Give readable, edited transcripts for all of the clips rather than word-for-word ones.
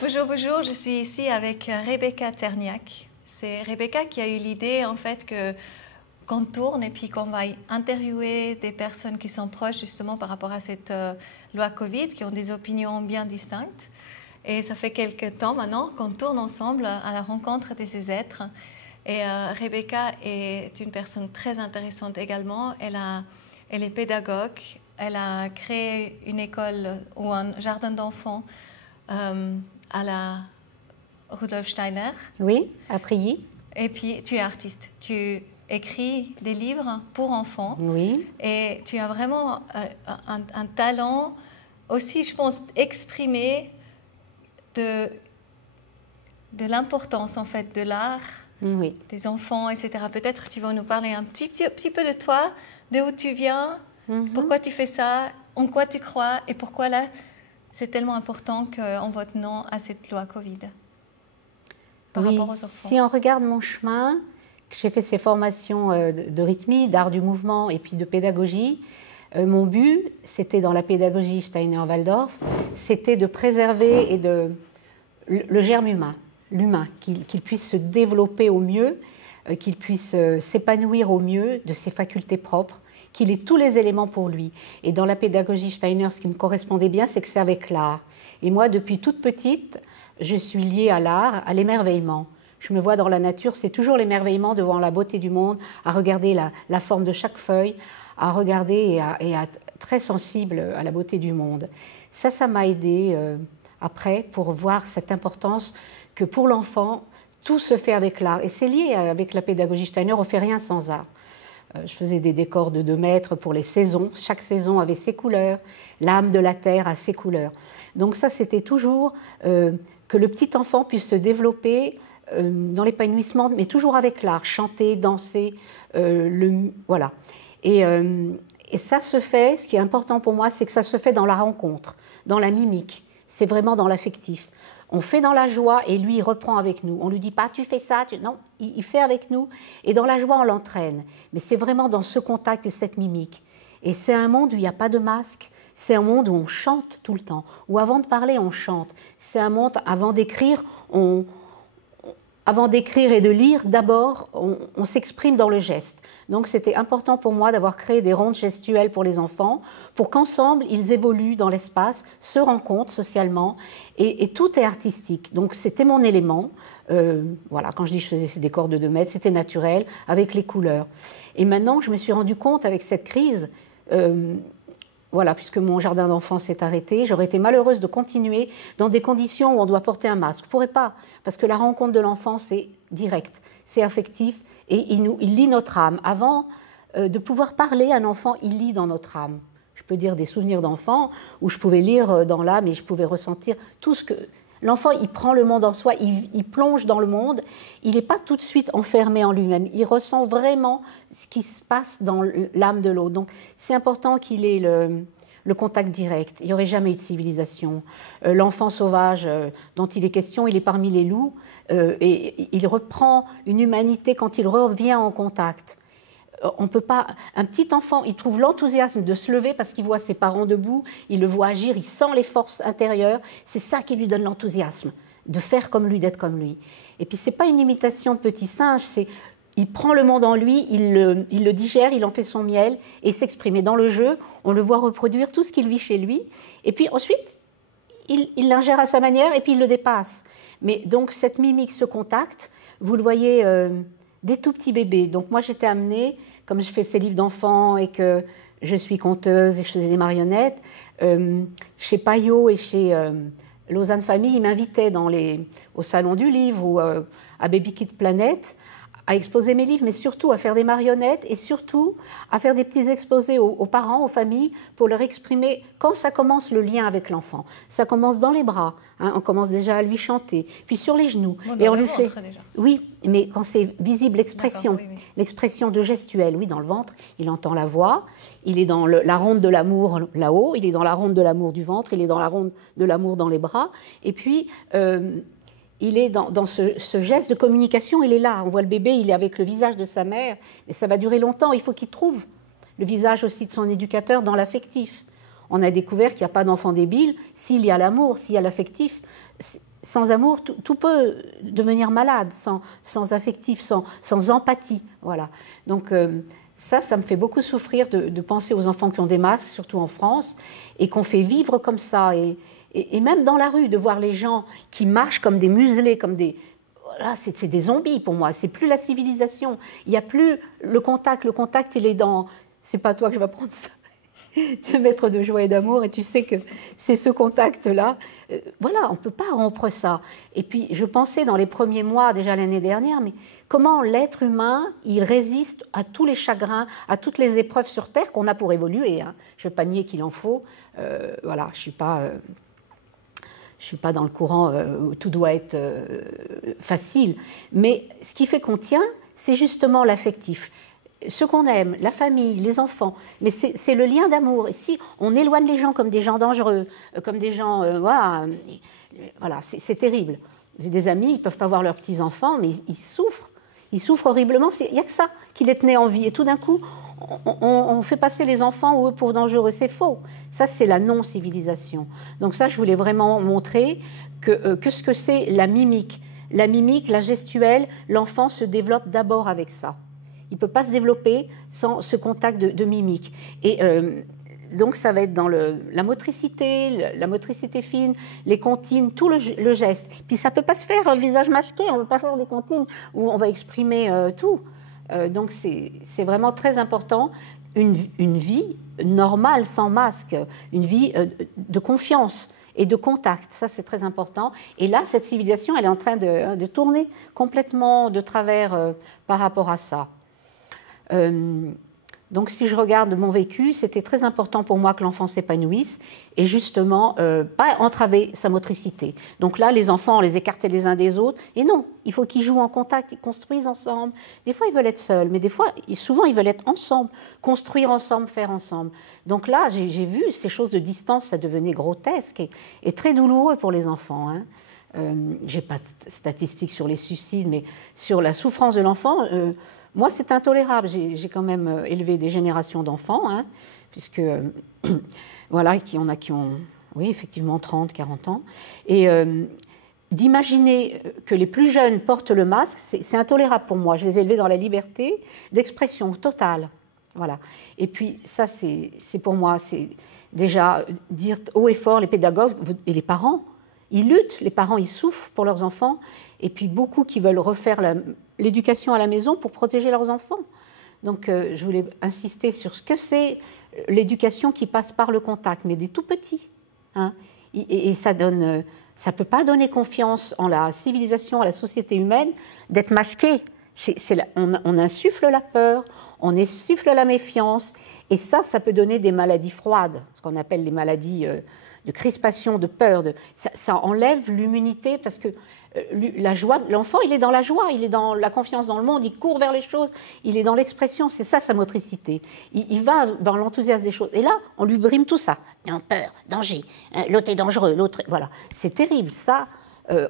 Bonjour, bonjour, je suis ici avec Rebecca Terniak. C'est Rebecca qui a eu l'idée en fait qu'on tourne et puis qu'on va interviewer des personnes qui sont proches justement par rapport à cette loi Covid, qui ont des opinions bien distinctes. Et ça fait quelques temps maintenant qu'on tourne ensemble à la rencontre de ces êtres. Et Rebecca est une personne très intéressante également. Elle est pédagogue. Elle a créé une école ou un jardin d'enfants à la Rudolf Steiner. Oui, à Prilly. Et puis, tu es artiste. Tu écris des livres pour enfants. Oui. Et tu as vraiment un talent aussi, je pense, exprimé de l'importance, en fait, de l'art, oui, des enfants, etc. Peut-être tu vas nous parler un petit peu de toi, de où tu viens, pourquoi tu fais ça, en quoi tu crois et pourquoi là, c'est tellement important qu'on vote non à cette loi Covid par rapport aux enfants. Si on regarde mon chemin, j'ai fait ces formations de rythmie, d'art du mouvement et puis de pédagogie. Mon but, c'était dans la pédagogie Steiner-Waldorf, c'était de préserver le germe humain, l'humain, qu'il puisse se développer au mieux, qu'il puisse s'épanouir au mieux de ses facultés propres, qu'il ait tous les éléments pour lui. Et dans la pédagogie Steiner, ce qui me correspondait bien, c'est que c'est avec l'art. Et moi, depuis toute petite, je suis liée à l'art, à l'émerveillement. Je me vois dans la nature, c'est toujours l'émerveillement devant la beauté du monde, à regarder la forme de chaque feuille, à regarder et à être très sensible à la beauté du monde. Ça m'a aidée après pour voir cette importance que pour l'enfant, tout se fait avec l'art. Et c'est lié avec la pédagogie Steiner, on ne fait rien sans art. Je faisais des décors de 2 mètres pour les saisons. Chaque saison avait ses couleurs. L'âme de la terre a ses couleurs. Donc ça, c'était toujours que le petit enfant puisse se développer dans l'épanouissement, mais toujours avec l'art, chanter, danser, voilà. Et ça se fait, ce qui est important pour moi, c'est que ça se fait dans la rencontre, dans la mimique. C'est vraiment dans l'affectif. On fait dans la joie et lui, il reprend avec nous. On ne lui dit pas, tu fais ça, non, il fait avec nous. Et dans la joie, on l'entraîne. Mais c'est vraiment dans ce contact et cette mimique. Et c'est un monde où il n'y a pas de masque. C'est un monde où on chante tout le temps. Où avant de parler, on chante. C'est un monde, avant d'écrire et de lire, d'abord, on s'exprime dans le geste. Donc c'était important pour moi d'avoir créé des rondes gestuelles pour les enfants, pour qu'ensemble, ils évoluent dans l'espace, se rencontrent socialement, et tout est artistique. Donc c'était mon élément. Voilà, quand je dis que je faisais ces décors de 2 mètres, c'était naturel, avec les couleurs. Et maintenant, je me suis rendu compte avec cette crise, voilà, puisque mon jardin d'enfants s'est arrêté, j'aurais été malheureuse de continuer dans des conditions où on doit porter un masque. Je ne pourrais pas, parce que la rencontre de l'enfant, c'est direct, c'est affectif, et il lit notre âme. Avant de pouvoir parler, un enfant, il lit dans notre âme. Je peux dire des souvenirs d'enfant où je pouvais lire dans l'âme et je pouvais ressentir tout ce que... L'enfant, il prend le monde en soi, il plonge dans le monde, il n'est pas tout de suite enfermé en lui-même, il ressent vraiment ce qui se passe dans l'âme de l'autre. Donc c'est important qu'il ait le contact direct. Il n'y aurait jamais eu de civilisation. L'enfant sauvage dont il est question, il est parmi les loups, et il reprend une humanité quand il revient en contact. On peut pas. Un petit enfant, il trouve l'enthousiasme de se lever parce qu'il voit ses parents debout, il le voit agir, il sent les forces intérieures. C'est ça qui lui donne l'enthousiasme, de faire comme lui, d'être comme lui. Et puis c'est pas une imitation de petit singe, il prend le monde en lui, il le digère, il en fait son miel et s'exprime. Et dans le jeu, on le voit reproduire tout ce qu'il vit chez lui. Et puis ensuite, il l'ingère à sa manière et puis il le dépasse. Mais donc cette mimique, ce contact, vous le voyez des tout petits bébés. Donc moi j'étais amenée, comme je fais ces livres d'enfants et que je suis conteuse et que je faisais des marionnettes, chez Payot et chez Lausanne Famille, ils m'invitaient au Salon du Livre ou à Baby Kid Planet à exposer mes livres, mais surtout à faire des marionnettes et surtout à faire des petits exposés aux parents, aux familles, pour leur exprimer quand ça commence le lien avec l'enfant. Ça commence dans les bras, hein, on commence déjà à lui chanter, puis sur les genoux. Bon, et on le lui fait. déjà. Oui, mais quand c'est visible, l'expression, oui. l'expression de gestuelle, oui, dans le ventre, il entend la voix, il est dans la ronde de l'amour là-haut, il est dans la ronde de l'amour du ventre, il est dans la ronde de l'amour dans les bras, et puis il est dans ce geste de communication, il est là. On voit le bébé, il est avec le visage de sa mère, et ça va durer longtemps. Il faut qu'il trouve le visage aussi de son éducateur dans l'affectif. On a découvert qu'il n'y a pas d'enfant débile s'il y a l'amour, s'il y a l'affectif. sans amour, tout peut devenir malade, sans affectif, sans empathie. Voilà. Donc ça me fait beaucoup souffrir de penser aux enfants qui ont des masques, surtout en France, et qu'on fait vivre comme ça. Et même dans la rue, de voir les gens qui marchent comme des muselés, comme des... Voilà, c'est des zombies pour moi, c'est plus la civilisation. Il n'y a plus le contact. Le contact, il est dans... C'est pas toi que je vais prendre ça. Tu es maître de joie et d'amour et tu sais que c'est ce contact-là. Voilà, on ne peut pas rompre ça. Et puis, je pensais dans les premiers mois, déjà l'année dernière, mais comment l'être humain, il résiste à tous les chagrins, à toutes les épreuves sur Terre qu'on a pour évoluer. Hein. Je ne veux pas nier qu'il en faut. Voilà, je ne suis pas dans le courant où tout doit être facile. Mais ce qui fait qu'on tient, c'est justement l'affectif. Ce qu'on aime, la famille, les enfants, mais c'est le lien d'amour. Et si on éloigne les gens comme des gens dangereux, comme des gens... voilà, c'est terrible. J'ai des amis, ils ne peuvent pas voir leurs petits-enfants, mais ils souffrent. Ils souffrent horriblement. Il n'y a que ça qui les tenait en vie. Et tout d'un coup, on fait passer les enfants pour dangereux. C'est faux. Ça, c'est la non-civilisation. Donc ça, je voulais vraiment montrer que ce que c'est la mimique. La mimique, la gestuelle, l'enfant se développe d'abord avec ça. Il ne peut pas se développer sans ce contact de mimique. Et donc, ça va être dans la motricité fine, les comptines, tout le geste. Puis, ça ne peut pas se faire un visage masqué, on ne peut pas faire des comptines où on va exprimer tout. Donc, c'est vraiment très important. Une vie normale, sans masque, une vie de confiance et de contact. Ça, c'est très important. Et là, cette civilisation, elle est en train de tourner complètement de travers par rapport à ça. Donc si je regarde mon vécu, c'était très important pour moi que l'enfant s'épanouisse et justement pas entraver sa motricité. Donc là, les enfants, on les écartait les uns des autres. Et non, il faut qu'ils jouent en contact, ils construisent ensemble. Des fois, ils veulent être seuls, mais des fois, souvent, ils veulent être ensemble, construire ensemble, faire ensemble. Donc là, j'ai vu ces choses de distance, ça devenait grotesque et très douloureux pour les enfants. Hein. Je n'ai pas de statistiques sur les suicides, mais sur la souffrance de l'enfant... moi, c'est intolérable. J'ai quand même élevé des générations d'enfants, hein, puisque, voilà, il y en a qui ont, oui, effectivement, 30, 40 ans. Et d'imaginer que les plus jeunes portent le masque, c'est intolérable pour moi. Je les ai élevés dans la liberté d'expression totale. Voilà. Et puis, ça, c'est pour moi, c'est déjà dire haut et fort, les pédagogues et les parents, ils luttent, les parents, ils souffrent pour leurs enfants, et puis beaucoup qui veulent refaire l'éducation à la maison pour protéger leurs enfants. Donc, je voulais insister sur ce que c'est l'éducation qui passe par le contact, mais des tout petits. Hein. Et ça donne, ça peut pas donner confiance en la civilisation, à la société humaine, d'être masqué. On insuffle la peur, on insuffle la méfiance, et ça peut donner des maladies froides, ce qu'on appelle les maladies de crispation, de peur. Ça enlève l'immunité parce que la joie, l'enfant, il est dans la joie, il est dans la confiance dans le monde, il court vers les choses, il est dans l'expression, c'est ça sa motricité. Il va dans l'enthousiasme des choses. Et là, on lui brime tout ça. Non, peur, danger, l'autre est dangereux, l'autre... Voilà, c'est terrible. Ça,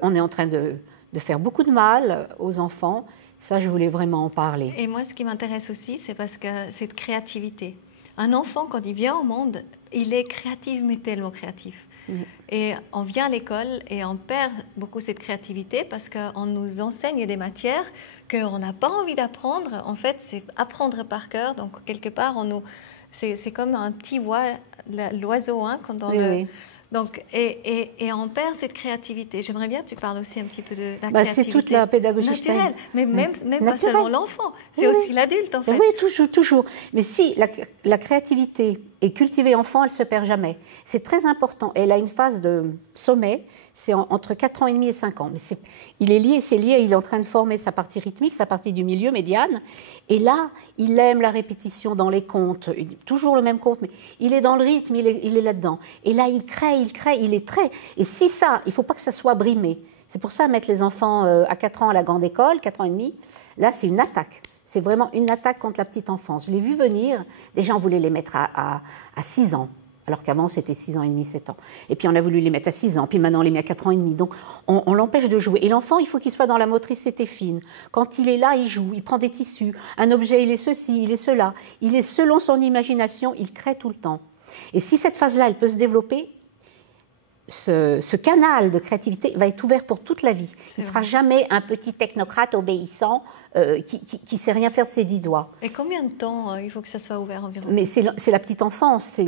on est en train de faire beaucoup de mal aux enfants. Ça, je voulais vraiment en parler. Et moi, ce qui m'intéresse aussi, c'est parce que cette créativité. Un enfant, quand il vient au monde, il est créatif, mais tellement créatif. Et on vient à l'école et on perd beaucoup cette créativité parce qu'on nous enseigne des matières qu'on n'a pas envie d'apprendre. En fait, c'est apprendre par cœur. Donc, quelque part, c'est comme un petit l'oiseau, hein, quand on le... Donc, et on perd cette créativité. J'aimerais bien que tu parles aussi un petit peu de la créativité. C'est toute la pédagogie naturelle, mais même pas seulement l'enfant, c'est aussi l'adulte en fait. Oui, toujours. Mais si la créativité est cultivée enfant, elle ne se perd jamais. C'est très important. Elle a une phase de sommet, c'est entre 4 ans et demi et 5 ans. Mais c'est lié, il est en train de former sa partie rythmique, sa partie du milieu, médiane. Et là, il aime la répétition dans les contes, toujours le même conte, mais il est dans le rythme, il est là-dedans. Et là, il crée, il est très... Et si ça, il ne faut pas que ça soit brimé. C'est pour ça, mettre les enfants à 4 ans à la grande école, 4 ans et demi, là, c'est une attaque. C'est vraiment une attaque contre la petite enfance. Je l'ai vu venir, déjà, on voulait les mettre à 6 ans. Alors qu'avant, c'était 6 ans et demi, 7 ans. Et puis, on a voulu les mettre à 6 ans, puis maintenant, on les met à 4 ans et demi. Donc, on l'empêche de jouer. Et l'enfant, il faut qu'il soit dans la motricité fine. Quand il est là, il joue, il prend des tissus. Un objet, il est ceci, il est cela. Il est selon son imagination, il crée tout le temps. Et si cette phase-là, elle peut se développer, ce canal de créativité va être ouvert pour toute la vie. Il ne sera jamais un petit technocrate obéissant qui ne sait rien faire de ses 10 doigts. Et combien de temps il faut que ça soit ouvert environ? Mais c'est la petite enfance,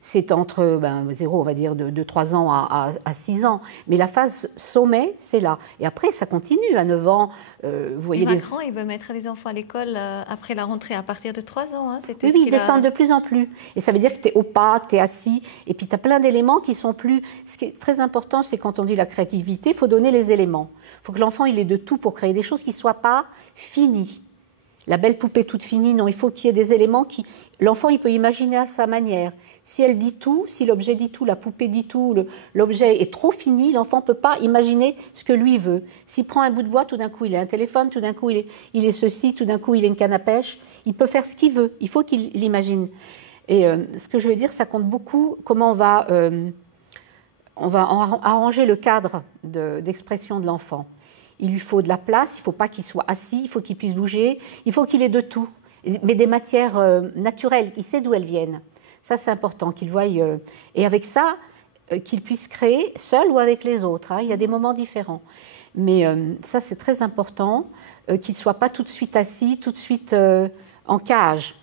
c'est entre 0, on va dire, de 3 ans à 6 ans. Mais la phase sommet, c'est là. Et après, ça continue à 9 ans. Vous voyez Macron, il veut mettre les enfants à l'école après la rentrée, à partir de 3 ans. Hein, oui, ils descendent de plus en plus. Et ça veut dire que tu es au pas, tu es assis, et puis tu as plein d'éléments qui sont plus... Ce qui est très important, c'est quand on dit la créativité, il faut donner les éléments. Il faut que l'enfant il ait de tout pour créer des choses qui ne soient pas finies. La belle poupée toute finie, non, il faut qu'il y ait des éléments qui... L'enfant, il peut imaginer à sa manière. Si elle dit tout, si l'objet dit tout, la poupée dit tout, l'objet est trop fini, l'enfant ne peut pas imaginer ce que lui veut. S'il prend un bout de bois, tout d'un coup, il a un téléphone, tout d'un coup, il est ceci, tout d'un coup, il est une canne à pêche. Il peut faire ce qu'il veut, il faut qu'il l'imagine. Et ce que je veux dire, ça compte beaucoup comment on va arranger le cadre d'expression de l'enfant. Il lui faut de la place, il ne faut pas qu'il soit assis, il faut qu'il puisse bouger, il faut qu'il ait de tout, mais des matières naturelles, qu'il sait d'où elles viennent. Ça, c'est important, qu'il voie... et avec ça, qu'il puisse créer seul ou avec les autres. Hein. Il y a des moments différents. Mais ça, c'est très important, qu'il ne soit pas tout de suite assis, tout de suite en cage.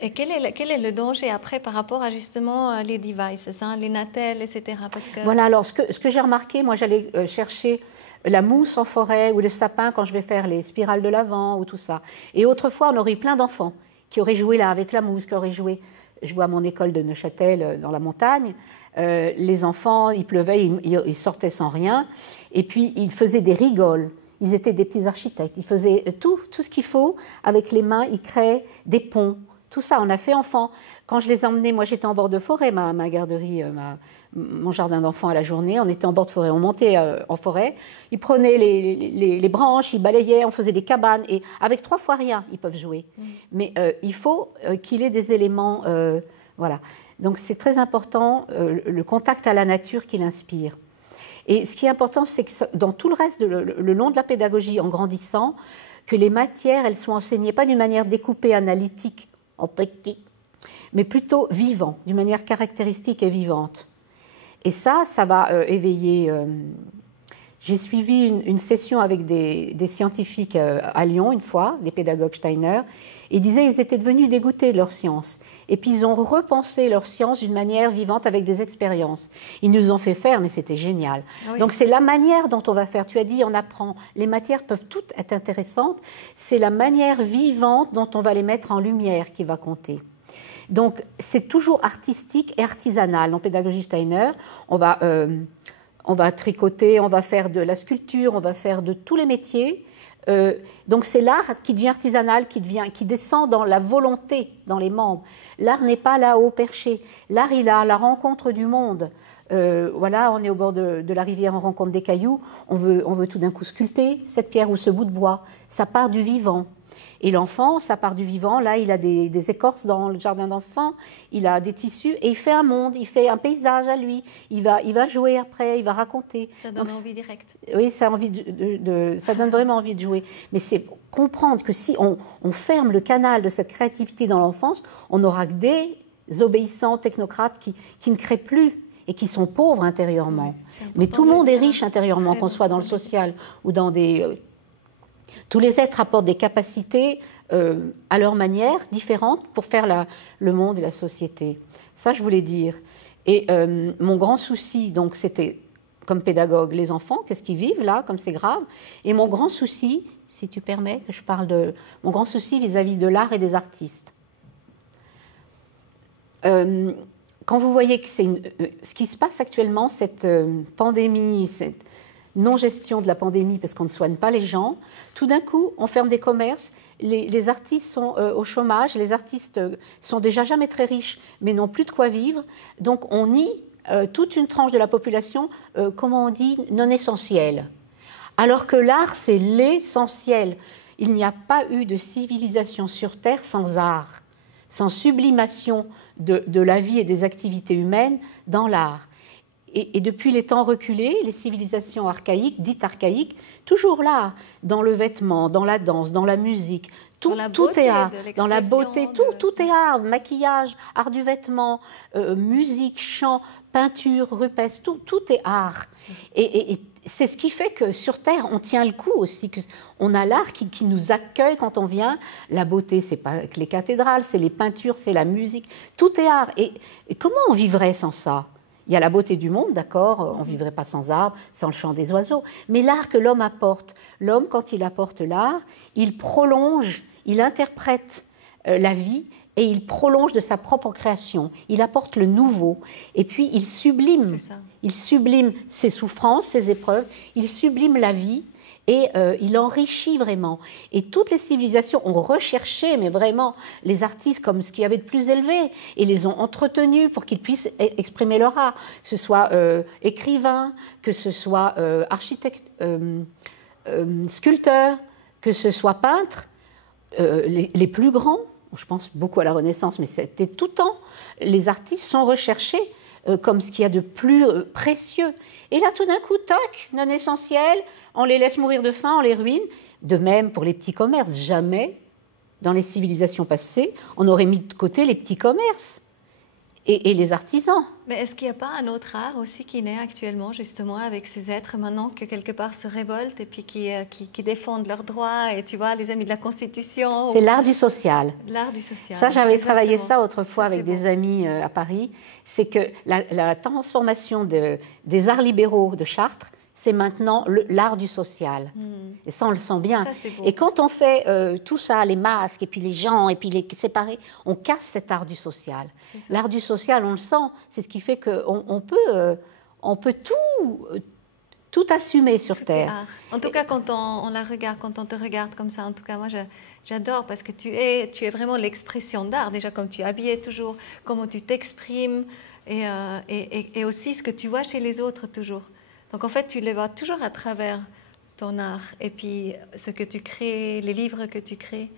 Et quel est le danger après par rapport à justement les devices, hein, les Natel, etc. Parce que... Voilà, alors ce que j'ai remarqué, moi j'allais chercher la mousse en forêt ou le sapin quand je vais faire les spirales de l'Avent ou tout ça. Et autrefois, on aurait eu plein d'enfants qui auraient joué là avec la mousse, qui auraient joué... Je vois à mon école de Neuchâtel, dans la montagne, les enfants, il pleuvait, ils sortaient sans rien, et puis ils faisaient des rigoles. Ils étaient des petits architectes, ils faisaient tout ce qu'il faut avec les mains, ils créaient des ponts. Tout ça, on a fait enfant. Quand je les emmenais, moi j'étais en bord de forêt, ma garderie, mon jardin d'enfants à la journée, on était en bord de forêt, on montait en forêt, ils prenaient les branches, ils balayaient, on faisait des cabanes, et avec 3 fois rien, ils peuvent jouer. Mais il faut qu'il ait des éléments, voilà. Donc c'est très important, le contact à la nature qui l'inspire. Et ce qui est important, c'est que dans tout le reste, le long de la pédagogie, en grandissant, que les matières, elles soient enseignées pas d'une manière découpée, analytique, en petit, mais plutôt vivant, d'une manière caractéristique et vivante. Et ça va éveiller... J'ai suivi une session avec des scientifiques à Lyon, une fois, des pédagogues Steiner, et ils disaient qu'ils étaient devenus dégoûtés de leur science. Et puis ils ont repensé leur science d'une manière vivante avec des expériences. Ils nous ont fait faire, mais c'était génial. Oui. Donc c'est la manière dont on va faire. Tu as dit, on apprend. Les matières peuvent toutes être intéressantes. C'est la manière vivante dont on va les mettre en lumière qui va compter. Donc c'est toujours artistique et artisanal. En pédagogie Steiner, on va tricoter, on va faire de la sculpture, on va faire de tous les métiers. Donc c'est l'art qui devient artisanal, qui descend dans la volonté, dans les membres. L'art n'est pas là-haut perché. L'art, il a la rencontre du monde. Voilà, on est au bord de la rivière, on rencontre des cailloux, on veut tout d'un coup sculpter cette pierre ou ce bout de bois. Ça part du vivant. Et l'enfant, ça part du vivant. Là, il a des écorces dans le jardin d'enfants, il a des tissus et il fait un monde, il fait un paysage à lui. Il va jouer après, il va raconter. Ça donne envie directe. Oui, ça donne vraiment envie de jouer. Mais c'est comprendre que si on ferme le canal de cette créativité dans l'enfance, on n'aura que des obéissants technocrates qui ne créent plus et qui sont pauvres intérieurement. Oui, mais tout le monde est riche intérieurement, qu'on soit dans le social ou dans des... Tous les êtres apportent des capacités à leur manière, différentes, pour faire le monde et la société. Ça, je voulais dire. Et mon grand souci, donc, c'était, comme pédagogue, les enfants, qu'est-ce qu'ils vivent là, comme c'est grave. Et mon grand souci, si tu permets que je parle de... Mon grand souci vis-à-vis de l'art et des artistes. Quand vous voyez que ce qui se passe actuellement, cette pandémie, cette non-gestion de la pandémie parce qu'on ne soigne pas les gens, tout d'un coup, on ferme des commerces, les artistes sont au chômage, les artistes sont déjà jamais très riches, mais n'ont plus de quoi vivre, donc on nie toute une tranche de la population, comment on dit, non essentielle. Alors que l'art, c'est l'essentiel. Il n'y a pas eu de civilisation sur Terre sans art, sans sublimation de la vie et des activités humaines dans l'art. Et depuis les temps reculés, les civilisations archaïques, dites archaïques, toujours là, dans le vêtement, dans la danse, dans la musique, tout est art, dans la beauté, tout est art, maquillage, art du vêtement, musique, chant, peinture rupestre, tout est art. Et c'est ce qui fait que sur Terre, on tient le coup aussi. On a l'art qui nous accueille quand on vient. La beauté, c'est pas que les cathédrales, c'est les peintures, c'est la musique. Tout est art. Et comment on vivrait sans ça? Il y a la beauté du monde, d'accord, on ne vivrait pas sans arbres, sans le chant des oiseaux, mais l'art que l'homme apporte, l'homme, quand il apporte l'art, il prolonge, il interprète la vie et il prolonge de sa propre création, il apporte le nouveau, et puis il sublime ses souffrances, ses épreuves, il sublime la vie, et il enrichit vraiment. Et toutes les civilisations ont recherché, mais vraiment, les artistes comme ce qu'il y avait de plus élevé, et les ont entretenus pour qu'ils puissent exprimer leur art, que ce soit écrivain, que ce soit architecte, sculpteur, que ce soit peintre, les plus grands, je pense beaucoup à la Renaissance, mais c'était tout le temps, les artistes sont recherchés comme ce qu'il y a de plus précieux. Et là, tout d'un coup, toc, non essentiel, on les laisse mourir de faim, on les ruine. De même pour les petits commerces, jamais, dans les civilisations passées, on aurait mis de côté les petits commerces et les artisans. Mais est-ce qu'il n'y a pas un autre art aussi qui naît actuellement, justement, avec ces êtres maintenant que quelque part se révoltent et puis qui défendent leurs droits, et tu vois, les amis de la Constitution? C'est l'art du social. L'art du social. Ça, j'avais travaillé ça autrefois avec des amis à Paris. C'est que la transformation des arts libéraux de Chartres, c'est maintenant l'art du social. Et ça, on le sent bien. Ça, et quand on fait tout ça, les masques, et puis les gens, et puis les séparés, on casse cet art du social. L'art du social, on le sent. C'est ce qui fait qu'on peut tout assumer sur Terre. En tout cas, quand on la regarde, quand on te regarde comme ça, en tout cas, moi, j'adore parce que tu es vraiment l'expression d'art. Déjà, comme tu es habillée toujours, comment tu t'exprimes, et aussi ce que tu vois chez les autres toujours. Donc, en fait, tu les vois toujours à travers ton art et puis ce que tu crées, les livres que tu crées.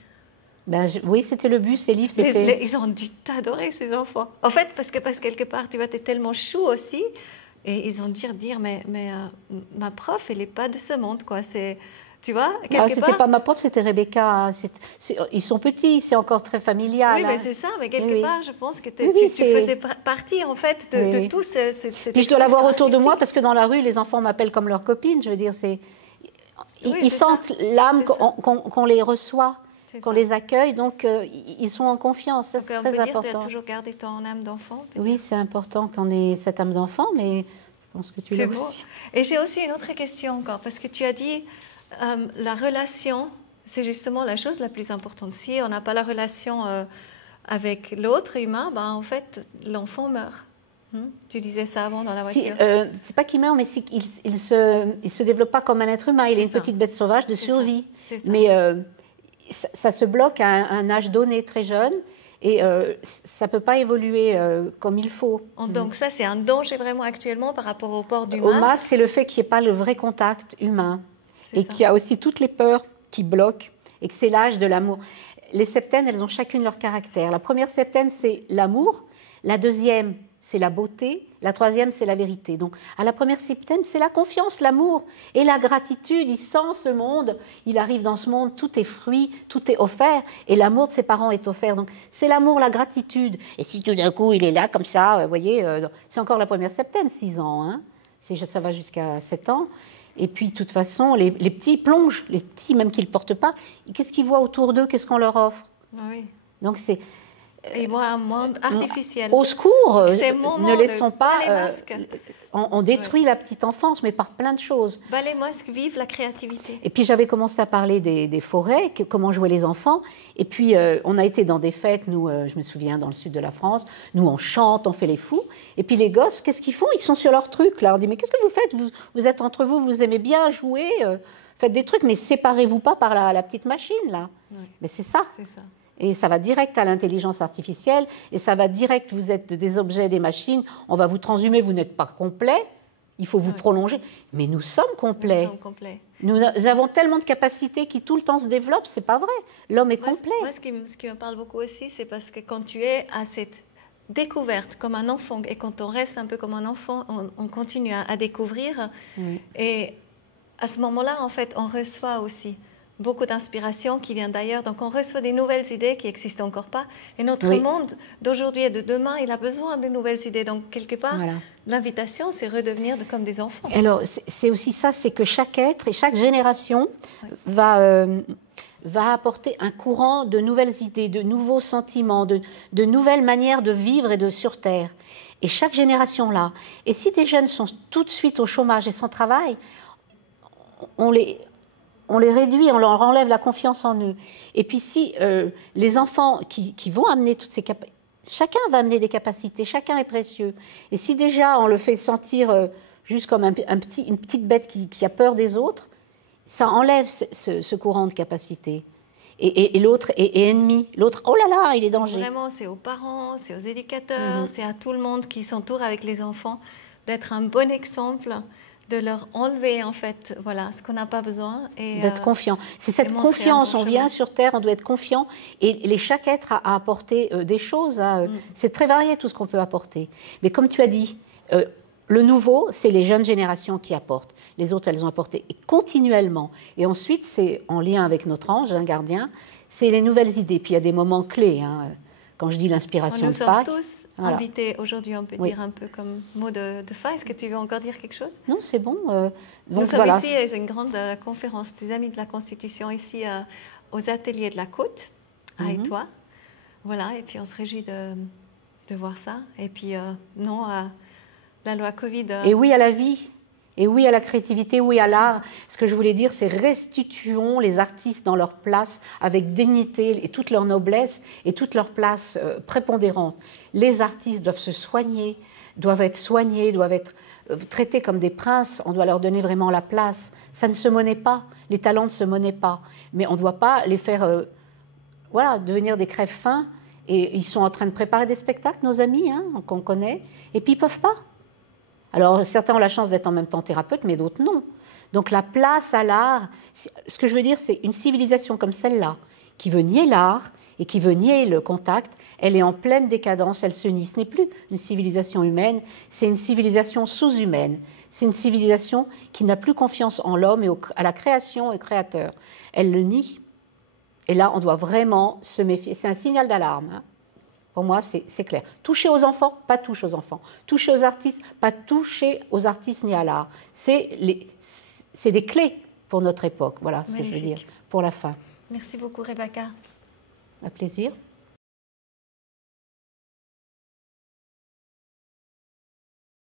Oui, c'était le but, ces livres. Ils ont dû t'adorer, ces enfants. En fait, parce que quelque part, tu vois, tu es tellement chou aussi. Et ils ont dû dire, mais ma prof, elle n'est pas de ce monde, quoi. Tu vois, c'était pas ma prof, c'était Rebecca. Ils sont petits, c'est encore très familial. Oui, mais c'est ça. Mais quelque part, je pense que tu faisais partie, en fait, de tout ce Puis je dois l'avoir autour de moi, parce que dans la rue, les enfants m'appellent comme leurs copines. Je veux dire, ils sentent l'âme qu'on les reçoit, qu'on les accueille, donc ils sont en confiance. C'est très important. On peut dire que tu as toujours gardé ton âme d'enfant. Oui, c'est important qu'on ait cette âme d'enfant, mais je pense que tu l'as aussi. Et j'ai aussi une autre question encore, parce que tu as dit la relation, c'est justement la chose la plus importante. Si on n'a pas la relation avec l'autre humain, en fait, l'enfant meurt. Tu disais ça avant dans la voiture. C'est pas qu'il meurt, mais il se développe pas comme un être humain. Il est une petite bête sauvage de survie. Mais ça se bloque à un âge donné, très jeune, et ça ne peut pas évoluer comme il faut. Donc ça, c'est un danger vraiment actuellement par rapport au port du masque. Au masque, c'est le fait qu'il n'y ait pas le vrai contact humain, et qu'il y a aussi toutes les peurs qui bloquent, et que c'est l'âge de l'amour. Les septaines, elles ont chacune leur caractère. La première septaine, c'est l'amour. La deuxième, c'est la beauté. La troisième, c'est la vérité. Donc, à la première septaine, c'est la confiance, l'amour et la gratitude. Il sent ce monde, il arrive dans ce monde, tout est fruit, tout est offert. Et l'amour de ses parents est offert. Donc, c'est l'amour, la gratitude. Et si tout d'un coup, il est là, comme ça, vous voyez, c'est encore la première septaine, 6 ans. Hein, ça va jusqu'à 7 ans. Et puis, de toute façon, les petits plongent. Les petits, même qu'ils ne le portent pas, qu'est-ce qu'ils voient autour d'eux? Qu'est-ce qu'on leur offre? Oui. Donc, c'est... Et moi, un monde artificiel. Au secours, ne laissons pas... On détruit la petite enfance, mais par plein de choses. Les masques, vive la créativité. Et puis j'avais commencé à parler des forêts, comment jouaient les enfants. Et puis on a été dans des fêtes, nous, je me souviens, dans le sud de la France. Nous, on chante, on fait les fous. Et puis les gosses, qu'est-ce qu'ils font? Ils sont sur leur truc, là. On dit, mais qu'est-ce que vous faites? Vous êtes entre vous, vous aimez bien jouer, faites des trucs, mais séparez-vous pas par la petite machine, là. Oui. Mais c'est ça. C'est ça. Et ça va direct à l'intelligence artificielle, et ça va direct, vous êtes des objets, des machines, on va vous transhumer, vous n'êtes pas complet, il faut vous prolonger. Mais nous sommes complets. Nous sommes complets. Nous avons tellement de capacités qui tout le temps se développent, c'est pas vrai. L'homme est complet. Moi, ce qui me parle beaucoup aussi, c'est parce que quand tu es à cette découverte comme un enfant, et quand on reste un peu comme un enfant, on continue à découvrir, et à ce moment-là, en fait, on reçoit aussi. beaucoup d'inspiration qui vient d'ailleurs. Donc on reçoit des nouvelles idées qui n'existent encore pas. Et notre Oui. monde d'aujourd'hui et de demain, il a besoin de nouvelles idées. Donc quelque part, Voilà. l'invitation, c'est redevenir comme des enfants. Alors, c'est aussi ça, c'est que chaque être et chaque génération va apporter un courant de nouvelles idées, de nouveaux sentiments, de nouvelles manières de vivre et de sur Terre. Et chaque génération là. Et si des jeunes sont tout de suite au chômage et sans travail, on les réduit, on leur enlève la confiance en eux. Et puis si les enfants qui vont amener toutes ces capacités, chacun va amener des capacités, chacun est précieux. Et si déjà on le fait sentir juste comme une petite bête qui a peur des autres, ça enlève ce courant de capacité. Et l'autre est ennemi. L'autre, oh là là, il est danger. Vraiment, c'est aux parents, c'est aux éducateurs, c'est à tout le monde qui s'entoure avec les enfants d'être un bon exemple, de leur enlever en fait, voilà, ce qu'on n'a pas besoin. D'être confiant. C'est cette confiance, on vient sur Terre, on doit être confiant. Et chaque être a apporté des choses. C'est très varié tout ce qu'on peut apporter. Mais comme tu as dit, le nouveau, c'est les jeunes générations qui apportent. Les autres, elles ont apporté continuellement. Et ensuite, c'est en lien avec notre ange, un gardien, c'est les nouvelles idées. Puis il y a des moments clés. Quand je dis l'inspiration de Pâques. Nous sommes tous invités aujourd'hui, on peut dire un peu comme mot de fin. Est-ce que tu veux encore dire quelque chose? Non, c'est bon. Nous sommes ici, c'est une grande conférence des Amis de la Constitution, ici aux ateliers de la Côte, à Étoile. Voilà, et puis on se réjouit de voir ça. Et puis non à la loi Covid. Et oui à la vie, et oui à la créativité, oui à l'art. Ce que je voulais dire, c'est restituons les artistes dans leur place avec dignité et toute leur noblesse et toute leur place prépondérante. Les artistes doivent se soigner, doivent être soignés, doivent être traités comme des princes. On doit leur donner vraiment la place. Ça ne se monnaie pas, les talents ne se monnaient pas. Mais on ne doit pas les faire devenir des crèves-fins. Et ils sont en train de préparer des spectacles, nos amis, qu'on connaît, et puis ils ne peuvent pas. Alors, certains ont la chance d'être en même temps thérapeutes, mais d'autres non. Donc, la place à l'art, ce que je veux dire, c'est une civilisation comme celle-là, qui veut nier l'art et qui veut nier le contact, elle est en pleine décadence, elle se nie. Ce n'est plus une civilisation humaine, c'est une civilisation sous-humaine. C'est une civilisation qui n'a plus confiance en l'homme et à la création et au créateur. Elle le nie. Et là, on doit vraiment se méfier. C'est un signal d'alarme. Pour moi, c'est clair. Toucher aux enfants, pas toucher aux enfants. Toucher aux artistes, pas toucher aux artistes ni à l'art. C'est des clés pour notre époque. Voilà ce que je veux dire pour la fin. Merci beaucoup, Rebecca. Un plaisir.